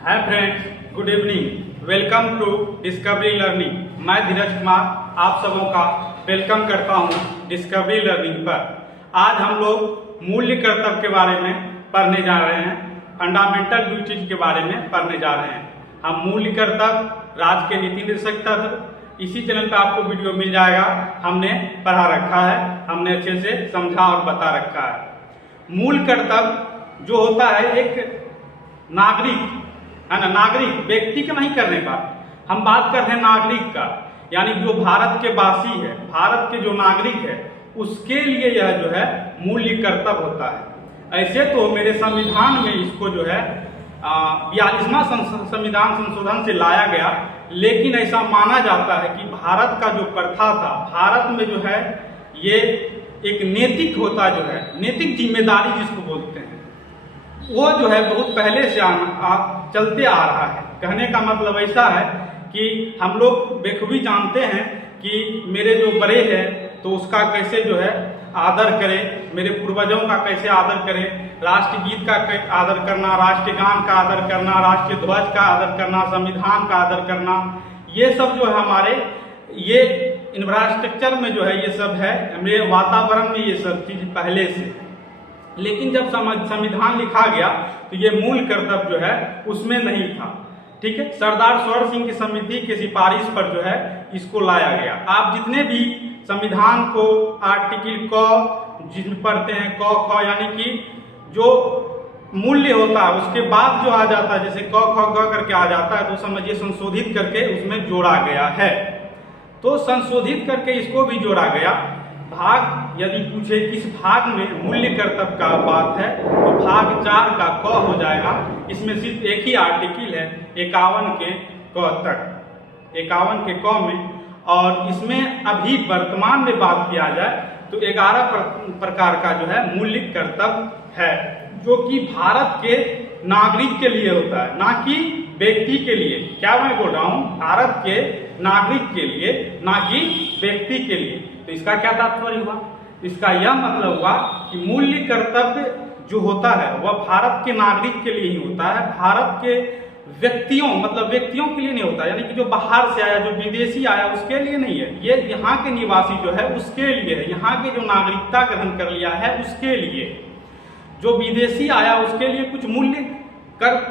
Hi friends, good evening. Welcome to Discovery Learning. मैं धीरज कुमार आप सबों का वेलकम करता हूं डिस्कवरी लर्निंग पर। आज हम लोग मूल्य कर्तव्य के बारे में पढ़ने जा रहे हैं, फंडामेंटल ड्यूटीज के बारे में पढ़ने जा रहे हैं। हम मूल्य कर्तव्य, राज्य के नीति निर्देशक तत्व, इसी चैनल पर आपको वीडियो मिल जाएगा। हमने पढ़ा रखा है, हमने अच्छे से समझा और बता रखा है। मूल कर्तव्य जो होता है एक नागरिक है ना, नागरिक व्यक्ति का नहीं करने का, हम बात कर रहे हैं नागरिक का, यानी जो भारत के वासी है, भारत के जो नागरिक है, उसके लिए यह जो है मूल्य कर्तव्य होता है। ऐसे तो मेरे संविधान में इसको जो है 42वां संविधान संशोधन से लाया गया, लेकिन ऐसा माना जाता है कि भारत का जो प्रथा था, भारत में जो है ये एक नैतिक होता जो है, नैतिक जिम्मेदारी जिसको बोलते हैं, वो जो है बहुत पहले से चलते आ रहा है। कहने का मतलब ऐसा है कि हम लोग बेखूबी जानते हैं कि मेरे जो बड़े हैं तो उसका कैसे जो है आदर करें, मेरे पूर्वजों का कैसे आदर करें, राष्ट्रगीत का आदर करना, राष्ट्रगान का आदर करना, राष्ट्रीय ध्वज का आदर करना, संविधान का आदर करना, ये सब जो है हमारे ये इंफ्रास्ट्रक्चर में जो है ये सब है, मेरे वातावरण में ये सब चीज पहले से। लेकिन जब संविधान लिखा गया तो ये मूल कर्तव्य जो है उसमें नहीं था। ठीक है, सरदार स्वर्ण सिंह की समिति की सिफारिश पर जो है इसको लाया गया। आप जितने भी संविधान को आर्टिकल क जिसमें पढ़ते हैं क ख, यानी कि जो मूल्य होता है उसके बाद जो आ जाता है, जैसे क ख ग करके आ जाता है, तो समझिए संशोधित करके उसमें जोड़ा गया है। तो संशोधित करके इसको भी जोड़ा गया। भाग यदि पूछे किस भाग में मूल्य कर्तव्य का बात है तो भाग 4 का क हो जाएगा। इसमें सिर्फ एक ही आर्टिकल है 51 के क तक, 51 के क में। और इसमें अभी वर्तमान में बात किया जाए तो 11 प्रकार का जो है मूल्य कर्तव्य है, जो कि भारत के नागरिक के लिए होता है, ना कि व्यक्ति के लिए। क्या मैं बोल रहा हूँ? भारत के नागरिक के लिए, ना कि व्यक्ति के लिए। तो इसका क्या तात्पर्य हुआ? इसका यह मतलब हुआ कि मूल्य कर्तव्य जो होता है वह भारत के नागरिक के लिए ही होता है, भारत के व्यक्तियों मतलब व्यक्तियों के लिए नहीं होता, यानी कि जो बाहर से आया, जो विदेशी आया उसके लिए नहीं है। ये यहाँ के निवासी जो है उसके लिए है, यहाँ के जो नागरिकता ग्रहण कर लिया है उसके लिए। जो विदेशी आया उसके लिए कुछ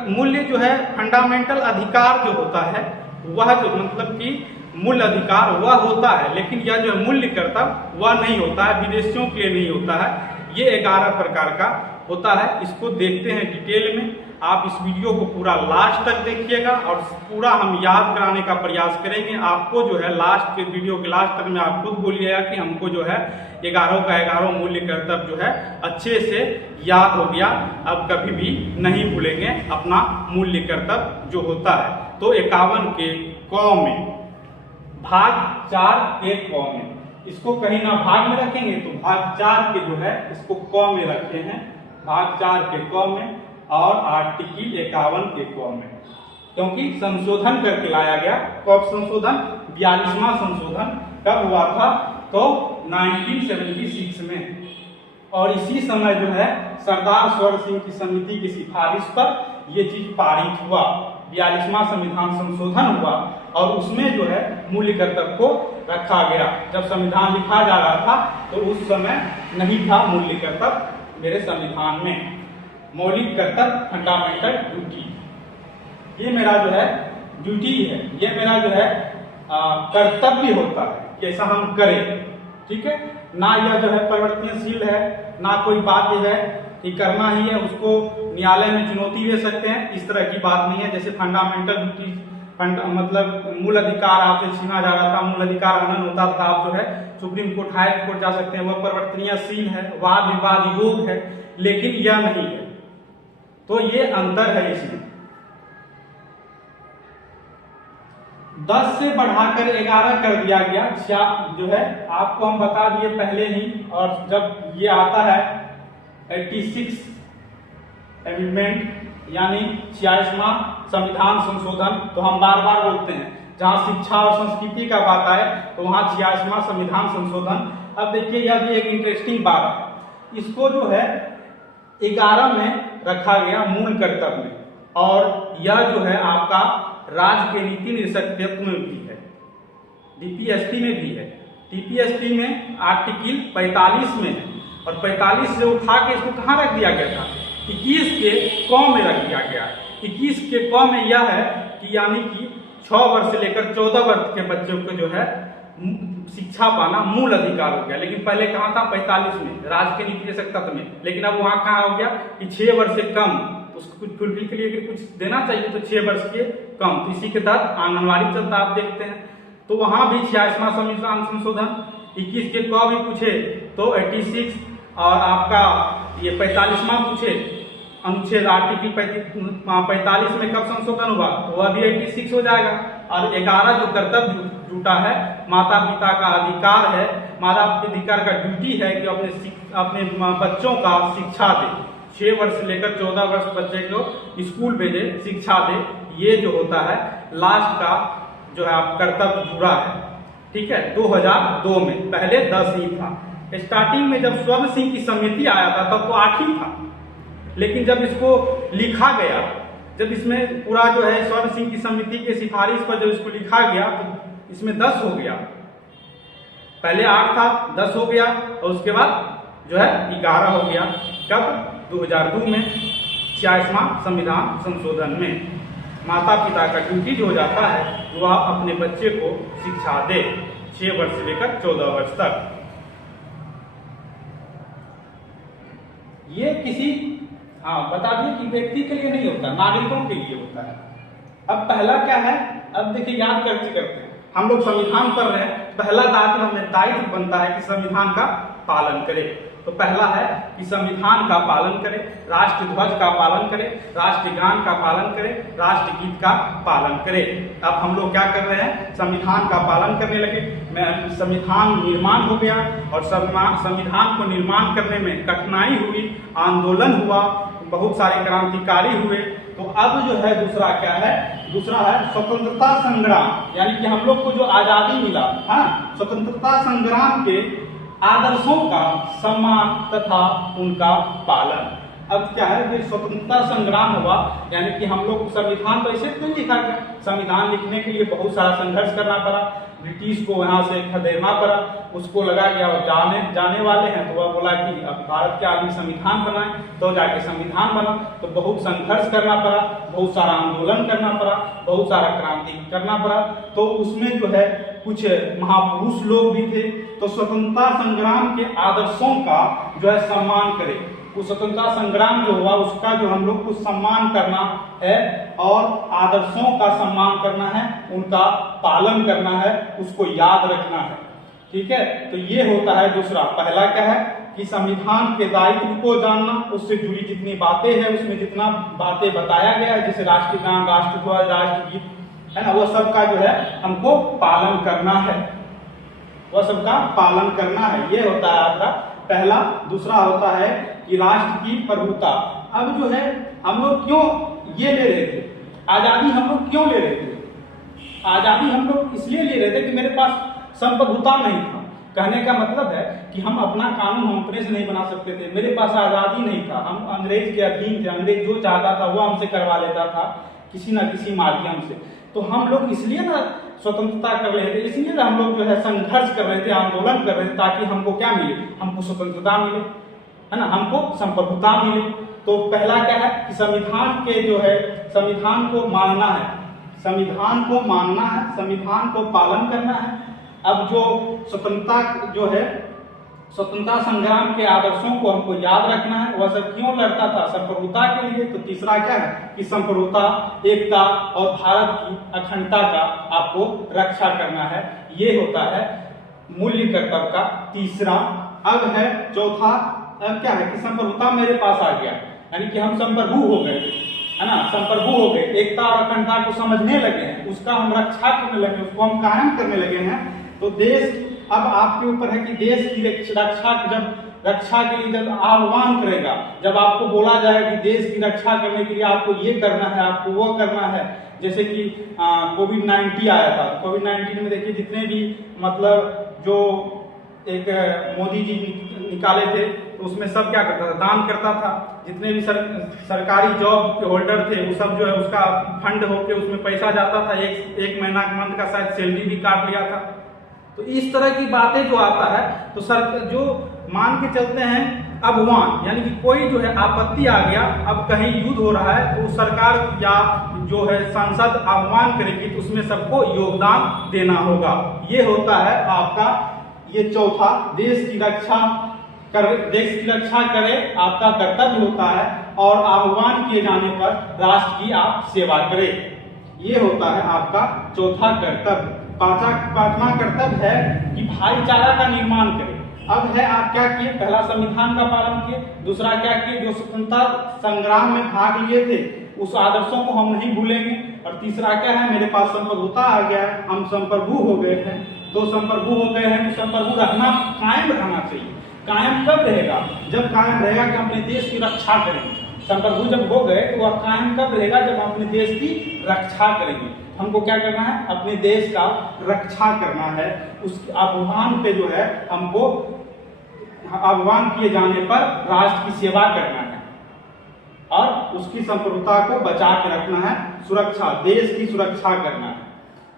मूल्य जो है फंडामेंटल अधिकार जो होता है वह जो मतलब कि मूल अधिकार वह होता है, लेकिन यह जो मूल्य कर्तव्य वह नहीं होता है, विदेशियों के लिए नहीं होता है। ये 11 प्रकार का होता है। इसको देखते हैं डिटेल में। आप इस वीडियो को पूरा लास्ट तक देखिएगा और पूरा हम याद कराने का प्रयास करेंगे। आपको जो है लास्ट के वीडियो के लास्ट तक में आप खुद बोलिएगा कि हमको जो है 11 का 11 मूल्य कर्तव्य जो है अच्छे से याद हो गया, अब कभी भी नहीं भूलेंगे अपना मूल्य कर्तव्य जो होता है। तो 51 के क में भाग 4 के क में, इसको कहीं ना भाग में रखेंगे तो भाग 4 के जो है इसको क में रखते हैं, भाग 4 के क में और आर्टिकल 51 के क में, क्योंकि संशोधन करके लाया गया। कब संशोधन? 42वां संशोधन कब हुआ था? तो 1976 में। और इसी समय जो है सरदार स्वर्ण सिंह की समिति की सिफारिश पर यह चीज पारित हुआ, 42वां संविधान संशोधन हुआ और उसमें जो है मूल्य कर्तव्य को रखा गया। जब संविधान लिखा जा रहा था तो उस समय नहीं था मूल्य कर्तव्य मेरे संविधान में। मौलिक कर्तव्य फंडामेंटल ड्यूटी, ये मेरा जो है ड्यूटी है, ये मेरा जो है कर्तव्य होता है कि ऐसा हम करें। ठीक है ना, यह जो है परिवर्तनशील है, ना कोई बात यह है कि करना ही है, उसको न्यायालय में चुनौती दे सकते हैं, इस तरह की बात नहीं है। जैसे फंडामेंटल ड्यूटी मतलब मूल अधिकार आपसे छीना जा रहा था, मूल अधिकार हनन होता था, आप जो है सुप्रीम कोर्ट, हाई कोर्ट जा सकते हैं, वह परिवर्तनीयशील है, वाद विवाद योग है, लेकिन यह नहीं है। तो ये अंतर है इसमें। 10 से बढ़ाकर 11 कर दिया गया, जो है आपको हम बता दिए पहले ही। और जब ये आता है 86 अमेंडमेंट यानी 46वां संविधान संशोधन, तो हम बार बार बोलते हैं जहां शिक्षा और संस्कृति का बात आए तो वहां 46वां संविधान संशोधन। अब देखिए यह भी एक इंटरेस्टिंग बात है, इसको जो है 11 में रखा गया मूल कर्तव्य में और यह जो है आपका राज्य के नीति निर्देशक में भी है, डीपीएसपी में भी है। टीपीएसपी में आर्टिकल 45 में है और 45 से उठा के इसको कहाँ रख दिया गया था, 21 के क में रख दिया गया है। 21 के क में यह है कि यानी कि 6 वर्ष से लेकर 14 वर्ष के बच्चों को जो है शिक्षा पाना मूल अधिकार हो गया। लेकिन पहले कहाँ था, 45 में राष्ट्र के नीति निर्देशक तत्व में। लेकिन अब वहाँ कहाँ हो गया कि 6 वर्ष से कम, उसको कुछ फुलफिल के लिए कुछ देना चाहिए तो 6 वर्ष के कम। तो इसी के तहत आंगनबाड़ी चलता आप देखते हैं, तो वहां भी 86वां संविधान संशोधन। 21 के क भी पूछे तो 86 और आपका ये 45वां पूछे अनुच्छेद आर्टिकल 45 में कब संशोधन हुआ तो वह भी 86 हो जाएगा। और 11 जो कर्तव्य जुटा है, माता पिता का अधिकार है, माता अधिकार का ड्यूटी है कि अपने बच्चों का शिक्षा दे, 6 वर्ष से लेकर 14 वर्ष बच्चे को स्कूल भेजे, शिक्षा दे। ये जो होता है लास्ट का जो है आप कर्तव्य जुड़ा है, ठीक है। 2002 में, पहले 10 ही था। स्टार्टिंग में जब स्वर्ण सिंह की समिति आया था तब तो 8 ही था, लेकिन जब इसको लिखा गया, जब इसमें पूरा जो है स्वर्ण सिंह की समिति के सिफारिश पर जब इसको लिखा गया तो इसमें 10 हो गया। पहले 8 था, 10 हो गया और उसके बाद जो है 11 हो गया। कब? 2002 में 86वां संविधान संशोधन में माता पिता का ड्यूटी जो हो जाता है वह अपने बच्चे को शिक्षा दे 6 वर्ष से लेकर 14 वर्ष तक। ये किसी बता दिए कि व्यक्ति के लिए नहीं होता, नागरिकों के लिए होता है। अब पहला क्या है, अब देखिए याद करते हैं हम लोग संविधान पढ़ रहे हैं, पहला दायित्व बनता है कि संविधान का पालन करे। तो पहला है कि संविधान का पालन करें, राष्ट्र ध्वज का पालन करें, राष्ट्रीय गान का पालन करें, राष्ट्र गीत का पालन करें। अब हम लोग क्या कर रहे हैं, संविधान का पालन करने लगे। संविधान निर्माण हो गया और संविधान को निर्माण करने में कठिनाई हुई, आंदोलन हुआ, बहुत सारे क्रांतिकारी हुए। तो अब जो है दूसरा क्या है, दूसरा है स्वतंत्रता संग्राम, यानी कि हम लोग को जो आजादी मिला, हाँ, स्वतंत्रता संग्राम के आदर्शों का सम्मान तथा उनका पालन। अब क्या है कि स्वतंत्रता संग्राम हुआ, यानी कि हम लोग संविधान तो ऐसे नहीं लिखा गया, संविधान लिखने के लिए बहुत सारा संघर्ष करना पड़ा, ब्रिटिश को यहाँ से खदेड़ना पड़ा, उसको लगा गया और जाने वाले हैं तो वह बोला कि अब भारत के आदमी संविधान बनाए, तो जाके संविधान बना। तो बहुत संघर्ष करना पड़ा, बहुत सारा आंदोलन करना पड़ा, बहुत सारा क्रांति करना पड़ा। तो उसमें जो है कुछ महापुरुष लोग भी थे। तो स्वतंत्रता संग्राम के आदर्शों का जो है सम्मान करें, उस स्वतंत्रता संग्राम जो हुआ उसका जो हम लोग को सम्मान करना है और आदर्शों का सम्मान करना है, उनका पालन करना है, उसको याद रखना है, ठीक है। तो ये होता है दूसरा। पहला क्या है कि संविधान के दायित्व को जानना, उससे जुड़ी जितनी बातें हैं उसमें जितना बातें बताया गया है, जैसे राष्ट्रीय गान, राष्ट्र ध्वज, राष्ट्र गीत है ना, वह सबका जो है हमको पालन करना है, वह सबका पालन करना है। ये होता है आपका पहला। दूसरा होता है कि राष्ट्र की प्रभुता। अब जो है हम लोग क्यों ये ले रहे थे आजादी, हम लोग क्यों ले रहे थे आजादी? हम लोग इसलिए ले रहे थे कि मेरे पास संप्रभुता नहीं था। कहने का मतलब है कि हम अपना कानून हम अपने से नहीं बना सकते थे, मेरे पास आजादी नहीं था, हम अंग्रेज के अधीन थे, अंग्रेज जो चाहता था वो हमसे करवा लेता था किसी न किसी माध्यम से। तो हम लोग इसलिए ना स्वतंत्रता कर रहे थे, इसलिए ना हम लोग जो है संघर्ष कर रहे थे, आंदोलन कर रहे थे, ताकि हमको क्या मिले, हमको स्वतंत्रता मिले, है ना, हमको संप्रभुता मिले। तो पहला क्या है कि संविधान के जो है संविधान को मानना है, संविधान को मानना है, संविधान को पालन करना है। अब जो स्वतंत्रता जो है स्वतंत्रता संग्राम के आदर्शों को हमको याद रखना है, वह सब क्यों लड़ता था, संप्रभुता के लिए। तो तीसरा क्या है कि संप्रभुता, एकता और भारत की अखंडता का आपको रक्षा करना है। ये होता है मूल्य कर्तव्य का तीसरा। अब है चौथा। अब क्या है कि संप्रभुता मेरे पास आ गया, यानी कि हम संप्रभु हो गए, है ना, संप्रभु हो गए, एकता और अखंडता को समझने लगे हैं, उसका हम रक्षा करने लगे, उसको हम कायम करने लगे हैं। तो देश अब आपके ऊपर है कि देश की रक्षा के लिए जब आह्वान करेगा, जब आपको बोला जाए कि देश की रक्षा करने के लिए आपको ये करना है, आपको वो करना है। जैसे कि कोविड-19 आया था, कोविड-19 में देखिए जितने भी मतलब जो एक मोदी जी निकाले थे तो उसमें सब क्या करता था, दान करता था। जितने भी सरकारी जॉब के होल्डर थे वो सब जो है उसका फंड होके उसमें पैसा जाता था, एक महीना मंथ का शायद सैलरी भी काट लिया था। तो इस तरह की बातें जो आता है तो जो मान के चलते हैं अवमान, यानी कि कोई जो है आपत्ति आ गया, अब कहीं युद्ध हो रहा है तो सरकार या जो है सांसद आह्वान करेगी तो उसमें सबको योगदान देना होगा। ये होता है आपका ये चौथा, देश की रक्षा करे आपका कर्तव्य होता है, और आह्वान किए जाने पर राष्ट्र की आप सेवा करें। ये होता है आपका चौथा कर्तव्य। पांचवा कर्तव्य है कि भाईचारा का निर्माण करें। अब है आप क्या किए, पहला संविधान का पालन किए, दूसरा क्या किए, जो स्वतंत्रता संग्राम में भाग लिए थे उस आदर्शों को हम नहीं भूलेंगे, और तीसरा क्या है, मेरे पास संप्रभुता आ गया है, हम संप्रभु हो गए थे, तो संप्रभु हो गए हैं तो संप्रभु रखना, कायम रहना चाहिए। कायम कब रहेगा, जब कायम रहेगा कि अपने देश की रक्षा करेंगे। संप्रभु जब हो गए तो वह कायम कब रहेगा, जब अपने देश की रक्षा करेंगे। हमको क्या करना है, अपने देश का रक्षा करना है। उस आह्वान पे जो है हमको आह्वान किए जाने पर राष्ट्र की सेवा करना है और उसकी संप्रभुता को बचा के रखना है। सुरक्षा, देश की सुरक्षा करना है।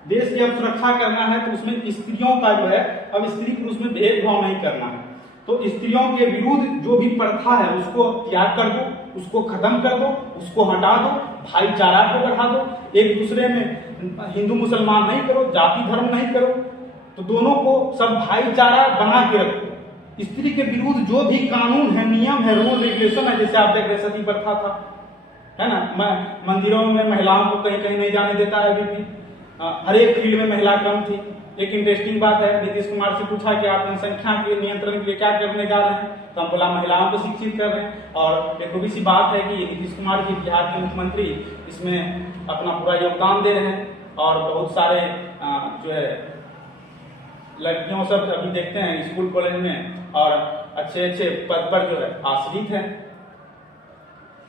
देश की अब सुरक्षा करना है तो उसमें स्त्रियों का जो है, अब स्त्री पुरुष में भेदभाव नहीं करना है। तो स्त्रियों के विरुद्ध जो भी प्रथा है उसको त्याग कर दो, उसको खत्म कर दो, उसको हटा दो, भाईचारा को बढ़ा दो। एक दूसरे में हिंदू मुसलमान नहीं करो, जाति धर्म नहीं करो, तो दोनों को सब भाईचारा बना के रखो। स्त्री के विरुद्ध जो भी कानून है, नियम है, रूल रेगुलेशन है, जैसे आप देख रहे सती प्रथा था, है ना, मंदिरों में महिलाओं को कहीं कहीं नहीं जाने देता है अभी भी, हर एक फील्ड में महिला कम थी। एक इंटरेस्टिंग बात है, नीतीश कुमार से पूछा कि आप जनसंख्या के नियंत्रण के लिए क्या करने जा रहे हैं, तो हम बोला महिलाओं को शिक्षित कर रहे हैं। और एक खूबी सी बात है कि नीतीश कुमार जी बिहार के मुख्यमंत्री इसमें अपना पूरा योगदान दे रहे हैं, और बहुत सारे जो है लड़कियों सब अभी देखते हैं स्कूल कॉलेज में और अच्छे अच्छे पद पर जो है आश्रित है।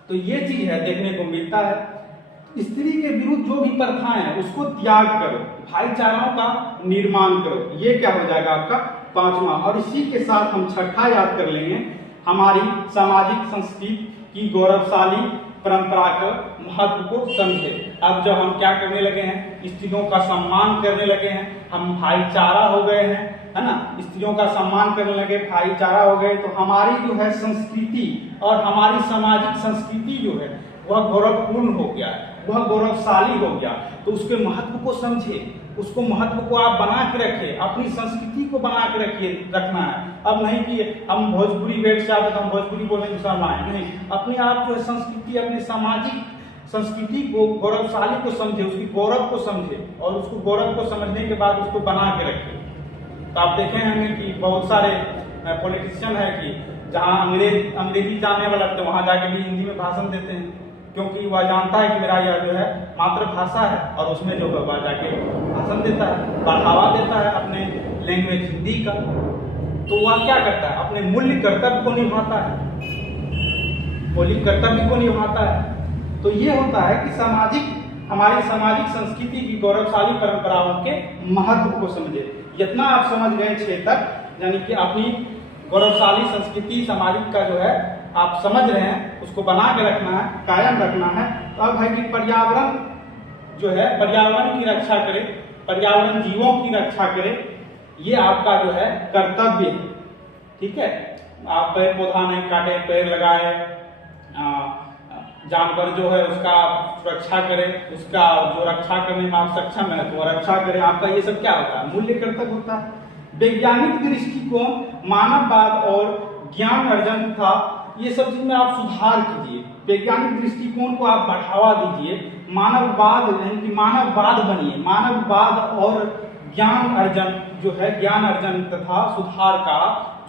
तो ये चीज है, देखने को मिलता है। स्त्री के विरुद्ध जो भी प्रथाएं हैं उसको त्याग करो, भाईचाराओं का निर्माण करो। ये क्या हो जाएगा आपका पांचवा। और इसी के साथ हम छठा याद कर लेंगे, हमारी सामाजिक संस्कृति की गौरवशाली परंपरा का महत्व को समझे। अब जब हम क्या करने लगे हैं, स्त्रियों का सम्मान करने लगे हैं, हम भाईचारा हो गए हैं, है ना, स्त्रियों का सम्मान करने लगे, भाईचारा हो गए, तो हमारी जो है संस्कृति और हमारी सामाजिक संस्कृति जो है वह गौरवपूर्ण हो गया, वह गौरवशाली हो गया। तो उसके महत्व को समझे, उसको महत्व को आप बना के रखिए, अपनी संस्कृति को बना के रखना है। अब नहीं कि हम भोजपुरी वेट से आते तो हम भोजपुरी बोलने की शर्माएं, नहीं, अपने आप जो है संस्कृति, अपने सामाजिक संस्कृति को, गौरवशाली को समझे, उसकी गौरव को समझे, और उसको गौरव को समझने के बाद उसको बना के रखे। तो आप देखे होंगे कि बहुत सारे पॉलिटिशियन है कि जहाँ अंग्रेजी जानने वाला तो वहाँ जाके भी हिंदी में भाषण देते हैं, क्योंकि वह जानता है कि मेरा यह जो है मातृभाषा है, और उसमें जो है वह जाके भाषण देता है, बढ़ावा देता है अपने लैंग्वेज हिंदी का। तो वह क्या करता है, अपने मूल्य कर्तव्य को निभाता है, मौलिक कर्तव्य को निभाता है। तो ये होता है कि हमारी सामाजिक संस्कृति की गौरवशाली परंपराओं के महत्व को समझे। इतना आप समझ गए 6 तक, यानी कि अपनी गौरवशाली संस्कृति सामाजिक का जो है आप समझ रहे हैं, उसको बना के रखना है, कायम रखना है। तो अब है कि पर्यावरण जो है, पर्यावरण की रक्षा करे, पर्यावरण जीवों की रक्षा करे, ये आपका जो है कर्तव्य है। ठीक है, आप पेड़ पौधा नहीं काटे, पेड़ लगाए, जानवर जो है उसका सुरक्षा करें, उसका जो रक्षा करने में आप सक्षम है तो रक्षा करें। आपका ये सब क्या होता है, मूल्य कर्तव्य होता है। वैज्ञानिक दृष्टिकोण, मानववाद और ज्ञान अर्जन था, ये सब चीज में आप सुधार कीजिए। वैज्ञानिक दृष्टिकोण को आप बढ़ावा दीजिए, मानववाद यानी कि मानववाद बनिए, मानववाद और ज्ञान अर्जन जो है, ज्ञान अर्जन तथा सुधार का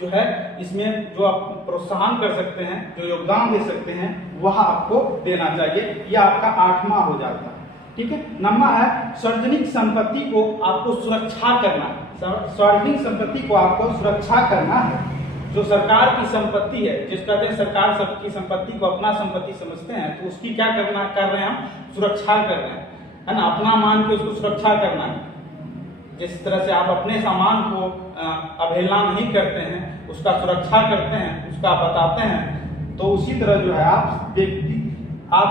जो है, इसमें जो आप प्रोत्साहन कर सकते हैं, जो योगदान दे सकते हैं, वह आपको देना चाहिए। यह आपका 8वां हो जाता है। ठीक है, 9वां है सार्वजनिक संपत्ति को आपको सुरक्षा करना है। सार्वजनिक संपत्ति को आपको सुरक्षा करना है। जो सरकार की संपत्ति है, जिस कहते हैं सरकार सबकी संपत्ति को अपना संपत्ति समझते हैं, तो उसकी क्या कर रहे हैं हम, सुरक्षा कर रहे हैं, है ना, अपना मान के उसको सुरक्षा करना है। जिस तरह से आप अपने सामान को अवहेलना नहीं करते हैं, उसका सुरक्षा करते हैं, उसका बताते हैं, तो उसी तरह जो है आप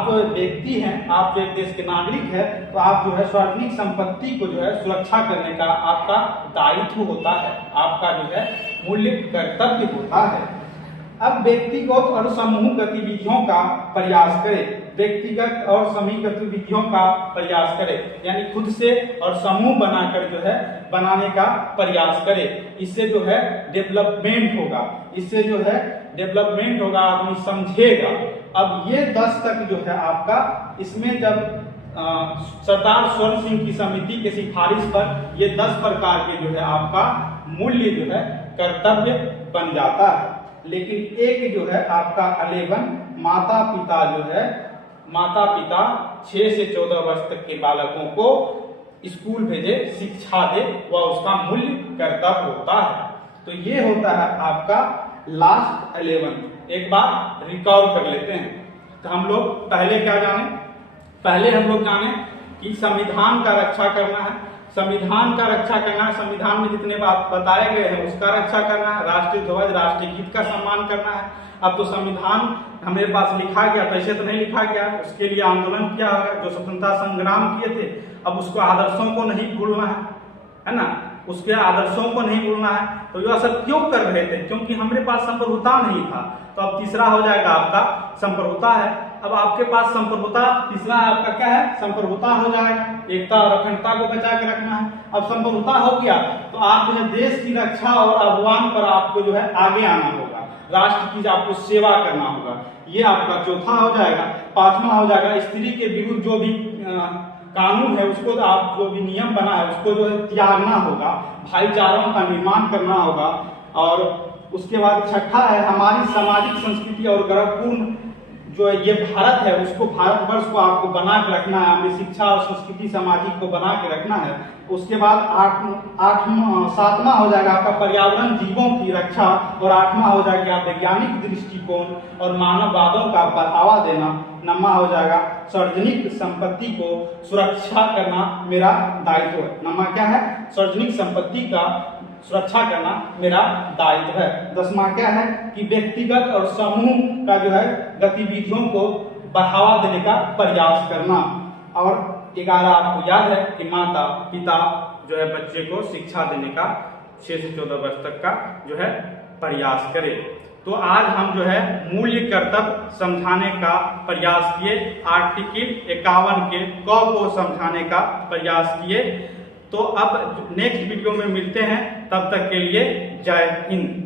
जो व्यक्ति हैं, आप जो एक देश के नागरिक है, तो आप जो है सार्वजनिक संपत्ति को जो है सुरक्षा करने का आपका दायित्व होता है, आपका जो है मूल्य कर्तव्य होता है। अब व्यक्तिगत और समूह गतिविधियों का प्रयास करें, व्यक्तिगत और समूह गतिविधियों का प्रयास करें, यानी खुद से और समूह बनाकर जो है बनाने का प्रयास करें। इससे जो है डेवलपमेंट होगा, इससे जो है डेवलपमेंट होगा, आदमी समझेगा। अब ये 10 तक जो है आपका, इसमें जब सरदार स्वर्ण सिंह की समिति के सिफारिश पर ये 10 प्रकार के जो है आपका मूल्य जो है कर्तव्य बन जाता है। लेकिन एक जो है आपका 11 माता पिता 6 से 14 वर्ष तक के बालकों को स्कूल भेजे, शिक्षा दे, वह उसका मूल्य कर्तव्य होता है। तो ये होता है आपका लास्ट 11। एक बार रिकॉल कर लेते हैं। तो हम लोग पहले क्या जाने, पहले हम लोग जाने कि संविधान का रक्षा करना है, संविधान का रक्षा करना है, संविधान में जितने बात बताए गए हैं उसका रक्षा करना है, राष्ट्रीय ध्वज राष्ट्रीय गीत का सम्मान करना है। अब तो संविधान हमारे पास लिखा गया, तो ऐसे तो नहीं लिखा गया, उसके लिए आंदोलन किया होगा, जो स्वतंत्रता संग्राम किए थे। अब उसको आदर्शों को नहीं भूलना है ना, उसके आदर्शों को नहीं भूलना है। तो यह सब क्यों कर रहे थे? क्योंकि हमारे पास संप्रभुता नहीं था। तो अब तीसरा हो जाएगा आपका संप्रभुता है। अब आपके पास संप्रभुता, तीसरा आपका क्या है? संप्रभुता हो जाएगा, एकता और अखंडता को बचा के रखना है। अब संप्रभुता हो गया तो आप जो है देश की रक्षा और आह्वान पर आपको जो है आगे आना होगा, राष्ट्र की आपको सेवा करना होगा। ये आपका चौथा हो जाएगा। पांचवा हो जाएगा स्त्री के विरुद्ध जो भी कानून है उसको, आप जो भी नियम बना है उसको जो है त्यागना होगा, भाईचारों का निर्माण करना होगा। और उसके बाद छठा है हमारी सामाजिक संस्कृति और गौरवपूर्ण जो है ये भारत है, उसको भारतवर्ष को आपको बना के रखना है, हमें शिक्षा और संस्कृति सामाजिक को बना के रखना है। उसके बाद सातवां हो जाएगा आपका पर्यावरण जीवों की रक्षा, और आठवां हो जाएगा वैज्ञानिक दृष्टिकोण और मानववादों का बढ़ावा देना। नौवां हो जाएगा सार्वजनिक संपत्ति को सुरक्षा करना मेरा दायित्व है। नौवां क्या है? सार्वजनिक संपत्ति का सुरक्षा करना मेरा दायित्व है। 10वां क्या है कि व्यक्तिगत और समूह का जो है गतिविधियों को बढ़ावा देने का प्रयास करना। और 11 आपको याद है कि माता पिता जो है बच्चे को शिक्षा देने का 6 से 14 वर्ष तक का जो है प्रयास करे। तो आज हम जो है मूल्य कर्तव्य समझाने का प्रयास किए, आर्टिकल 51 के क को समझाने का प्रयास किए। तो अब नेक्स्ट वीडियो में मिलते हैं, तब तक के लिए जय हिंद।